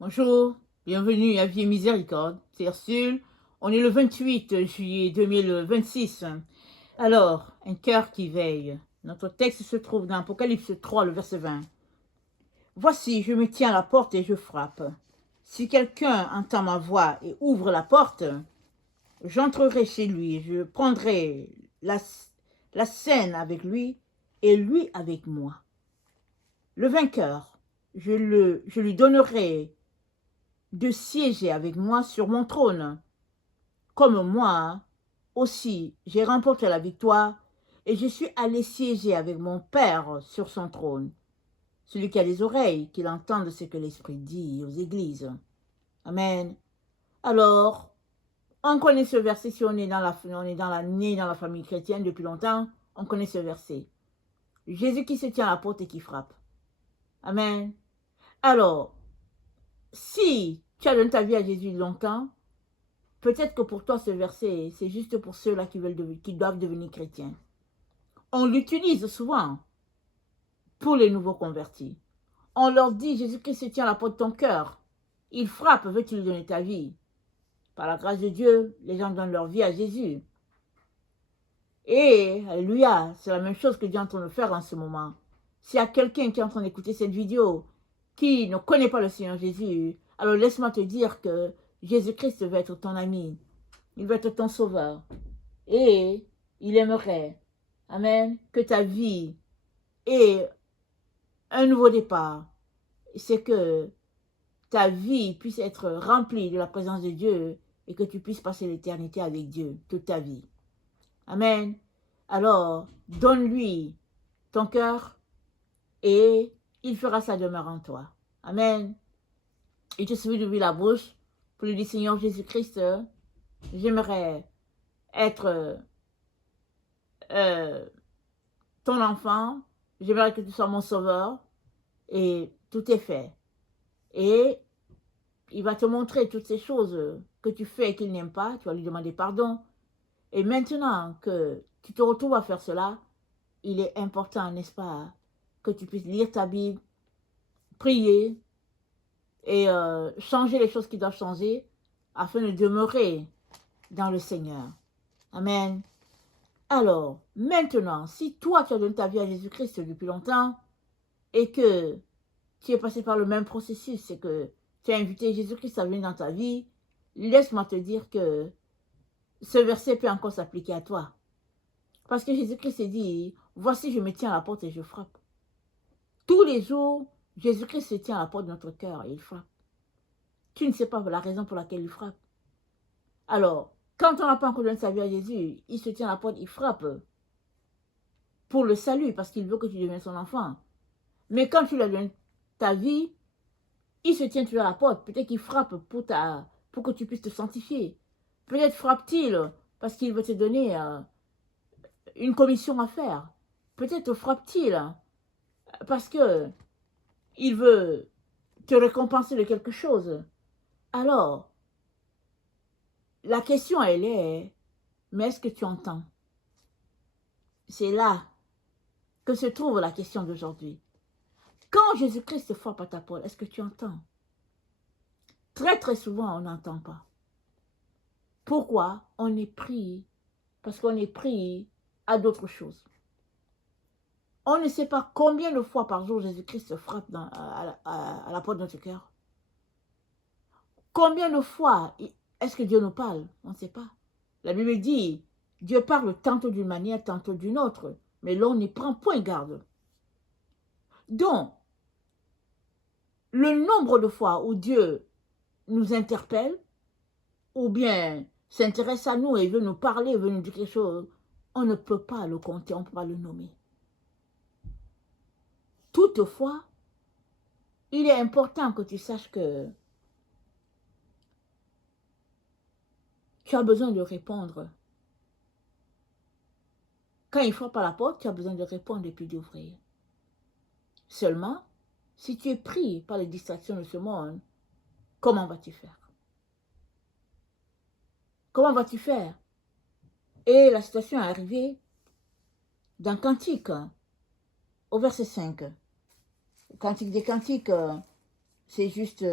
Bonjour, bienvenue à Vie et Miséricorde. C'est Ursule. On est le 28 juillet 2026. Alors, un cœur qui veille. Notre texte se trouve dans Apocalypse 3, le verset 20. Voici, je me tiens à la porte et je frappe. Si quelqu'un entend ma voix et ouvre la porte, j'entrerai chez lui, je prendrai la scène avec lui et lui avec moi. Le vainqueur, je lui donnerai de siéger avec moi sur mon trône. Comme moi aussi, j'ai remporté la victoire et je suis allé siéger avec mon Père sur son trône. Celui qui a des oreilles, qu'il entende ce que l'Esprit dit aux églises. Amen. Alors, on connaît ce verset si on est né dans la famille chrétienne depuis longtemps, on connaît ce verset. Jésus qui se tient à la porte et qui frappe. Amen. Alors, si tu as donné ta vie à Jésus longtemps, peut-être que pour toi, ce verset, c'est juste pour ceux-là qui doivent devenir chrétiens. On l'utilise souvent pour les nouveaux convertis. On leur dit, Jésus-Christ se tient à la porte de ton cœur. Il frappe, veux-tu lui donner ta vie? Par la grâce de Dieu, les gens donnent leur vie à Jésus. Et, alléluia, c'est la même chose que Dieu est en train de faire en ce moment. S'il y a quelqu'un qui est en train d'écouter cette vidéo, qui ne connaît pas le Seigneur Jésus, alors laisse-moi te dire que Jésus-Christ va être ton ami. Il va être ton sauveur. Et il aimerait, amen, que ta vie ait un nouveau départ. C'est que ta vie puisse être remplie de la présence de Dieu et que tu puisses passer l'éternité avec Dieu toute ta vie. Amen. Alors, donne-lui ton cœur et il fera sa demeure en toi. Amen. Il te suffit d'ouvrir la bouche pour lui dire, Seigneur Jésus-Christ, j'aimerais être ton enfant, j'aimerais que tu sois mon sauveur, et tout est fait. Et il va te montrer toutes ces choses que tu fais et qu'il n'aime pas, tu vas lui demander pardon. Et maintenant que tu te retrouves à faire cela, il est important, n'est-ce pas, que tu puisses lire ta Bible, prier et changer les choses qui doivent changer afin de demeurer dans le Seigneur. Amen. Alors, maintenant, si toi tu as donné ta vie à Jésus-Christ depuis longtemps et que tu es passé par le même processus, c'est que tu as invité Jésus-Christ à venir dans ta vie, laisse-moi te dire que ce verset peut encore s'appliquer à toi. Parce que Jésus-Christ s'est dit, voici je me tiens à la porte et je frappe. Tous les jours, Jésus-Christ se tient à la porte de notre cœur et il frappe. Tu ne sais pas la raison pour laquelle il frappe. Alors, quand on n'a pas encore donné sa vie à Jésus, il se tient à la porte, il frappe pour le salut, parce qu'il veut que tu deviennes son enfant. Mais quand tu lui as donné ta vie, il se tient toujours à la porte. Peut-être qu'il frappe pour que tu puisses te sanctifier. Peut-être frappe-t-il parce qu'il veut te donner une commission à faire. Peut-être frappe-t-il parce que il veut te récompenser de quelque chose. Alors, la question, elle est, mais est-ce que tu entends? C'est là que se trouve la question d'aujourd'hui. Quand Jésus-Christ frappe à ta porte, est-ce que tu entends? Très très souvent, on n'entend pas. Pourquoi? On est pris, parce qu'on est pris à d'autres choses. On ne sait pas combien de fois par jour Jésus-Christ frappe à la porte de notre cœur. Combien de fois est-ce que Dieu nous parle? On ne sait pas. La Bible dit, Dieu parle tantôt d'une manière, tantôt d'une autre, mais l'on n'y prend point garde. Donc, le nombre de fois où Dieu nous interpelle, ou bien s'intéresse à nous et veut nous parler, veut nous dire quelque chose, on ne peut pas le compter, on ne peut pas le nommer. Toutefois, il est important que tu saches que tu as besoin de répondre. Quand il frappe à la porte, tu as besoin de répondre et puis d'ouvrir. Seulement, si tu es pris par les distractions de ce monde, comment vas-tu faire? Comment vas-tu faire? Et la situation est arrivée dans Cantique, au verset 5. Cantique des Cantiques, c'est juste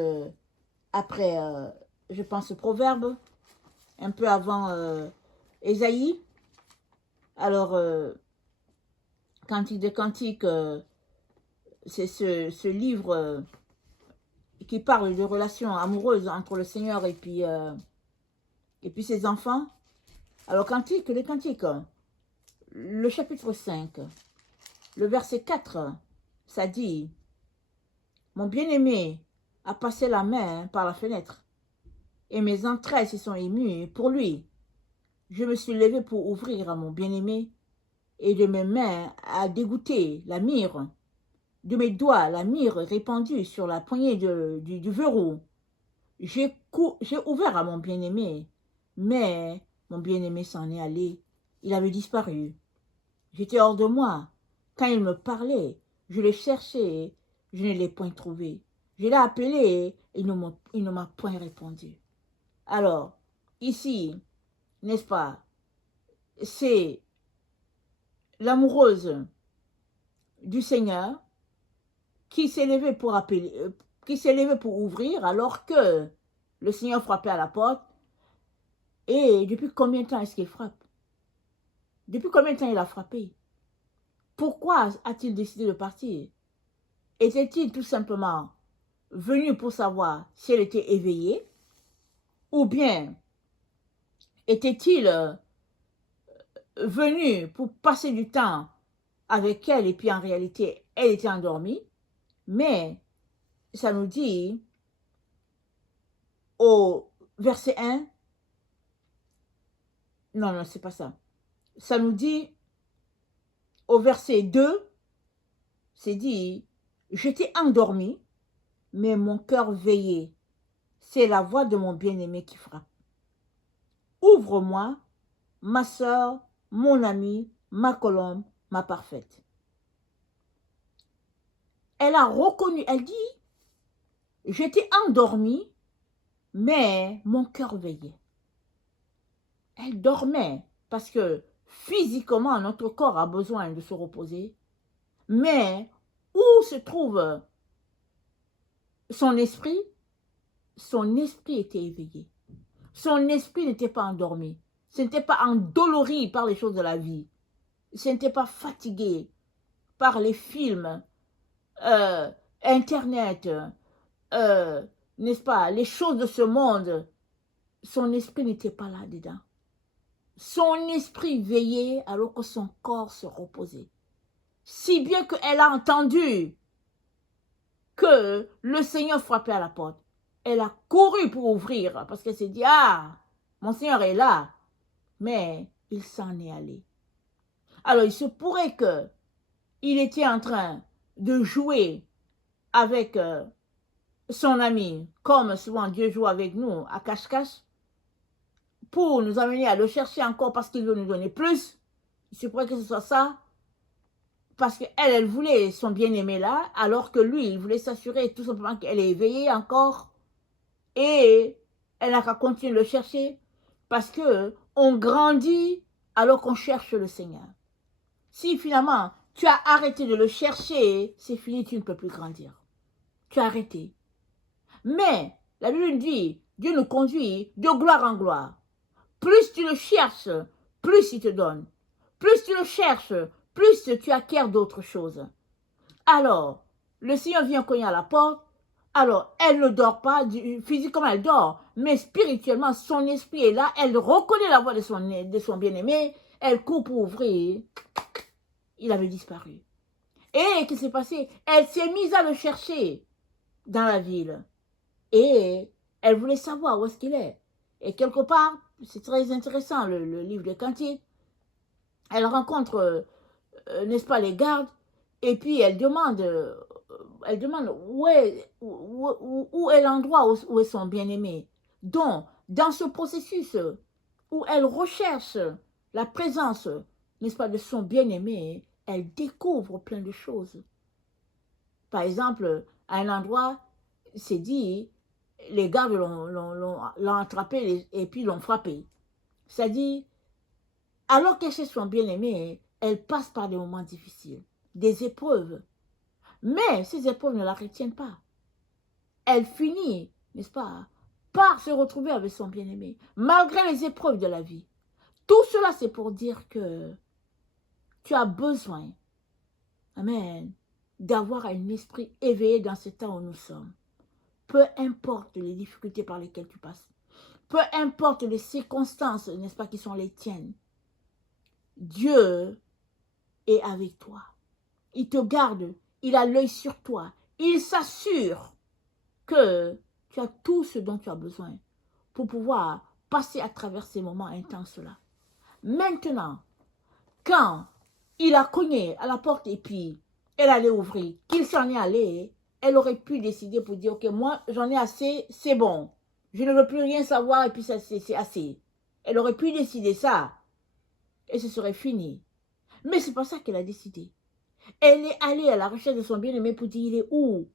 après, je pense, Proverbe, un peu avant Ésaïe. Alors, Cantique des Cantiques, c'est ce livre qui parle de relations amoureuses entre le Seigneur et puis ses enfants. Alors, Cantique des Cantiques, le chapitre 5, le verset 4, ça dit, « Mon bien-aimé a passé la main par la fenêtre, et mes entrailles se sont émues pour lui. Je me suis levé pour ouvrir à mon bien-aimé, et de mes mains a dégoûté la myrrhe, de mes doigts la myrrhe répandue sur la poignée du verrou. J'ai ouvert à mon bien-aimé, mais mon bien-aimé s'en est allé, il avait disparu. J'étais hors de moi. Quand il me parlait, je le cherchais, je ne l'ai point trouvé. Je l'ai appelé, il ne m'a point répondu. » Alors, ici, n'est-ce pas, c'est l'amoureuse du Seigneur qui s'est levée pour appeler, qui s'est levée pour ouvrir alors que le Seigneur frappait à la porte. Et depuis combien de temps est-ce qu'il frappe? Depuis combien de temps il a frappé? Pourquoi a-t-il décidé de partir? Était-il tout simplement venu pour savoir si elle était éveillée? Ou bien était-il venu pour passer du temps avec elle et puis en réalité, elle était endormie? Mais ça nous dit au verset 1, non, c'est pas ça. Ça nous dit au verset 2, c'est dit, j'étais endormi, mais mon cœur veillait. C'est la voix de mon bien-aimé qui frappe. Ouvre-moi, ma sœur, mon amie, ma colombe, ma parfaite. Elle a reconnu, elle dit, j'étais endormie, mais mon cœur veillait. Elle dormait parce que physiquement, notre corps a besoin de se reposer. Mais où se trouve son esprit? Son esprit était éveillé. Son esprit n'était pas endormi. Ce n'était pas endolori par les choses de la vie. Ce n'était pas fatigué par les films, Internet, n'est-ce pas, les choses de ce monde. Son esprit n'était pas là-dedans. Son esprit veillait alors que son corps se reposait. Si bien qu'elle a entendu que le Seigneur frappait à la porte. Elle a couru pour ouvrir parce qu'elle s'est dit, ah, mon Seigneur est là. Mais il s'en est allé. Alors il se pourrait qu'il était en train de jouer avec son ami, comme souvent Dieu joue avec nous à cache-cache, pour nous amener à le chercher encore parce qu'il veut nous donner plus. Il se pourrait que ce soit ça. Parce qu'elle, elle voulait son bien-aimé là, alors que lui, il voulait s'assurer tout simplement qu'elle est éveillée encore. Et elle n'a qu'à continuer de le chercher. Parce qu'on grandit alors qu'on cherche le Seigneur. Si finalement, tu as arrêté de le chercher, c'est fini, tu ne peux plus grandir. Tu as arrêté. Mais, la Bible dit, Dieu nous conduit de gloire en gloire. Plus tu le cherches, plus il te donne. Plus tu le cherches, plus tu acquiers d'autres choses. Alors, le Seigneur vient cogner à la porte. Alors, elle ne dort pas, physiquement elle dort, mais spirituellement, son esprit est là. Elle reconnaît la voix de son bien-aimé. Elle court pour ouvrir. Il avait disparu. Et qu'est-ce qui s'est passé? Elle s'est mise à le chercher dans la ville. Et elle voulait savoir où est-ce qu'il est. Et quelque part, c'est très intéressant, le livre de Cantiques. Elle rencontre, n'est-ce pas, les gardes. Et puis elle demande où est l'endroit où est son bien-aimé. Donc, dans ce processus où elle recherche la présence, n'est-ce pas, de son bien-aimé, elle découvre plein de choses. Par exemple, à un endroit, c'est dit, les gardes l'ont attrapé et puis l'ont frappé. C'est-à-dire, alors qu'elle cherche son bien-aimé, elle passe par des moments difficiles, des épreuves. Mais ces épreuves ne la retiennent pas. Elle finit n'est-ce pas, par se retrouver avec son bien-aimé, malgré les épreuves de la vie. Tout cela, c'est pour dire que tu as besoin, amen, d'avoir un esprit éveillé dans ce temps où nous sommes. Peu importe les difficultés par lesquelles tu passes, peu importe les circonstances, n'est-ce pas, qui sont les tiennes, Dieu est avec toi. Il te garde, il a l'œil sur toi. Il s'assure que tu as tout ce dont tu as besoin pour pouvoir passer à travers ces moments intenses-là. Maintenant, quand il a cogné à la porte et puis elle allait ouvrir, qu'il s'en est allé, elle aurait pu décider pour dire, ok, moi j'en ai assez, c'est bon. Je ne veux plus rien savoir et puis c'est assez. Elle aurait pu décider ça et ce serait fini. Mais c'est pas ça qu'elle a décidé. Elle est allée à la recherche de son bien-aimé pour dire, il est où?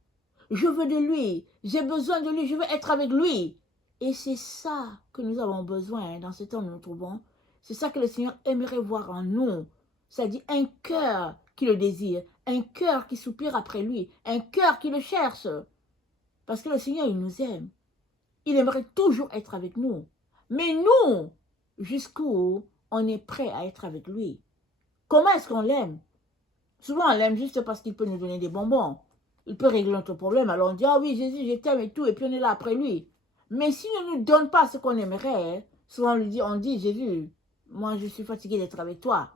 Je veux de lui, j'ai besoin de lui, je veux être avec lui. Et c'est ça que nous avons besoin dans ce temps où nous nous trouvons. C'est ça que le Seigneur aimerait voir en nous. C'est-à-dire un cœur qui le désire, un cœur qui soupire après lui, un cœur qui le cherche. Parce que le Seigneur, il nous aime. Il aimerait toujours être avec nous. Mais nous, jusqu'où on est prêt à être avec lui? Comment est-ce qu'on l'aime? Souvent, on l'aime juste parce qu'il peut nous donner des bonbons. Il peut régler notre problème. Alors on dit, ah oui, Jésus, je t'aime et tout, et puis on est là après lui. Mais s'il ne nous donne pas ce qu'on aimerait, souvent on dit, Jésus, moi je suis fatigué d'être avec toi.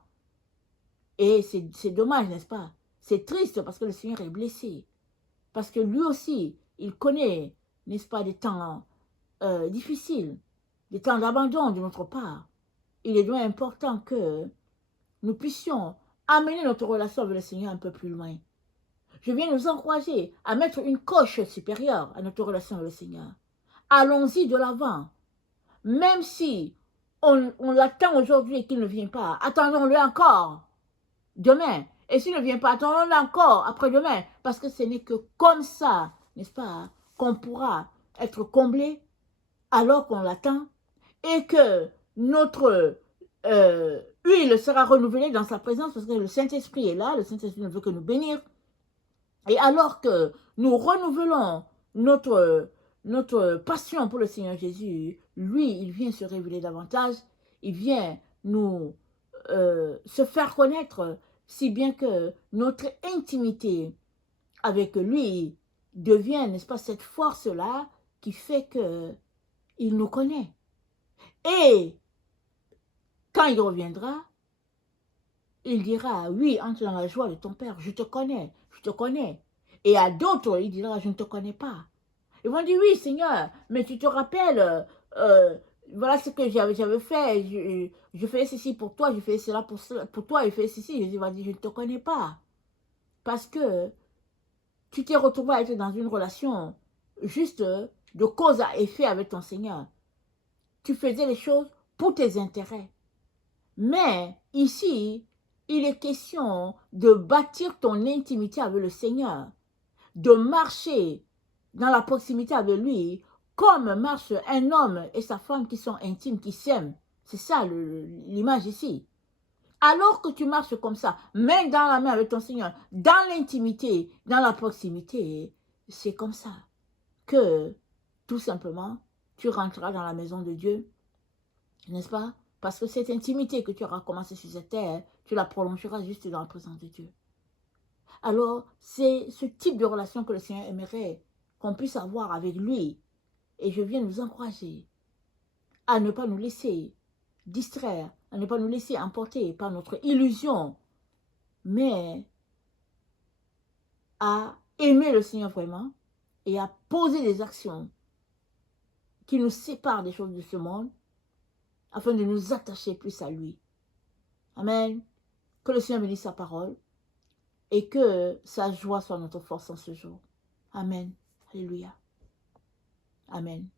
Et c'est dommage, n'est-ce pas? C'est triste parce que le Seigneur est blessé. Parce que lui aussi, il connaît, n'est-ce pas, des temps difficiles, des temps d'abandon de notre part. Il est donc important que nous puissions amener notre relation avec le Seigneur un peu plus loin. Je viens nous encourager à mettre une coche supérieure à notre relation avec le Seigneur. Allons-y de l'avant. Même si on l'attend aujourd'hui et qu'il ne vient pas, attendons-le encore demain. Et s'il ne vient pas, attendons-le encore après-demain. Parce que ce n'est que comme ça, n'est-ce pas, qu'on pourra être comblé alors qu'on l'attend et que notre huile sera renouvelée dans sa présence parce que le Saint-Esprit est là, le Saint-Esprit ne veut que nous bénir. Et alors que nous renouvelons notre passion pour le Seigneur Jésus, lui, il vient se révéler davantage, il vient nous se faire connaître, si bien que notre intimité avec lui devient, n'est-ce pas, cette force-là qui fait qu'il nous connaît. Et quand il reviendra, il dira, oui, entre dans la joie de ton Père, je te connais, je te connais. Et à d'autres, il dira, je ne te connais pas. Ils vont dire, oui, Seigneur, mais tu te rappelles, voilà ce que j'avais fait, je faisais ceci pour toi, je faisais cela pour toi, je faisais ceci. Jésus va dire, je ne te connais pas. Parce que tu t'es retrouvé à être dans une relation juste de cause à effet avec ton Seigneur. Tu faisais les choses pour tes intérêts. Mais ici, il est question de bâtir ton intimité avec le Seigneur, de marcher dans la proximité avec lui, comme marche un homme et sa femme qui sont intimes, qui s'aiment. C'est ça l'image ici. Alors que tu marches comme ça, main dans la main avec ton Seigneur, dans l'intimité, dans la proximité, c'est comme ça que, tout simplement, tu rentreras dans la maison de Dieu, n'est-ce pas? Parce que cette intimité que tu auras commencé sur cette terre, tu la prolongeras juste dans la présence de Dieu. Alors, c'est ce type de relation que le Seigneur aimerait qu'on puisse avoir avec lui. Et je viens nous encourager à ne pas nous laisser distraire, à ne pas nous laisser emporter par notre illusion, mais à aimer le Seigneur vraiment et à poser des actions qui nous séparent des choses de ce monde afin de nous attacher plus à lui. Amen. Que le Seigneur bénisse sa parole et que sa joie soit notre force en ce jour. Amen. Alléluia. Amen.